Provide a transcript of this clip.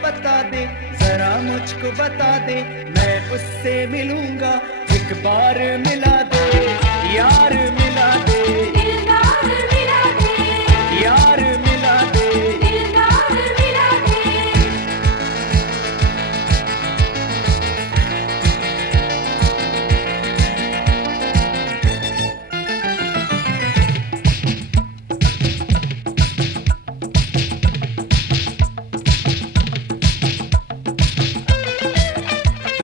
पता दे, जरा मुझको बता दे, मैं उससे मिलूंगा, एक बार मिला दे यार।